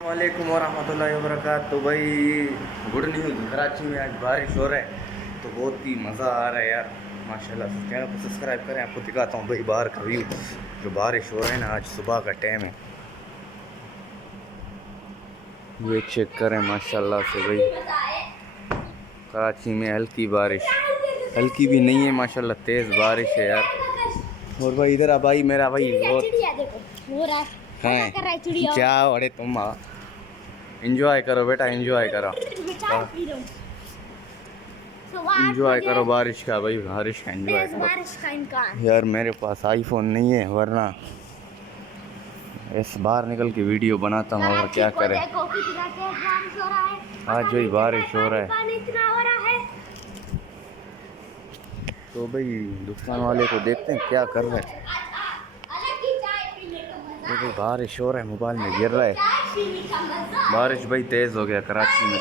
वालेकुम वरहमतुल्लाहि वबरकातुहू। तो भाई गुड न्यूज़, कराची में आज बारिश हो रहा है तो बहुत ही मज़ा आ रहा है यार माशाल्लाह। चैनल को सब्सक्राइब करें, आपको दिखाता हूँ भाई बाहर का व्यू। जो बारिश हो रहा है ना, आज सुबह का टाइम है, ये चेक करें माशाल्लाह से भाई। कराची में हल्की बारिश, हल्की भी नहीं है माशाल्लाह, तेज़ बारिश है यार। और भाई इधर आ भाई, मेरा भाई बहुत हाँ क्या अरे तुम एंजॉय करो बेटा, एंजॉय करो, एंजॉय करो बारिश का भाई, बारिश का एंजॉय करो यार। मेरे पास आईफोन नहीं है, वरना इस बाहर निकल के वीडियो बनाता हूँ, और क्या करें आज भाई बारिश हो रहा है। तो भाई दुकान वाले को देखते हैं क्या कर रहा है। तो भाई बारिश हो रहा है, मोबाइल में गिर रहा है बारिश भाई, तेज़ हो गया कराची में।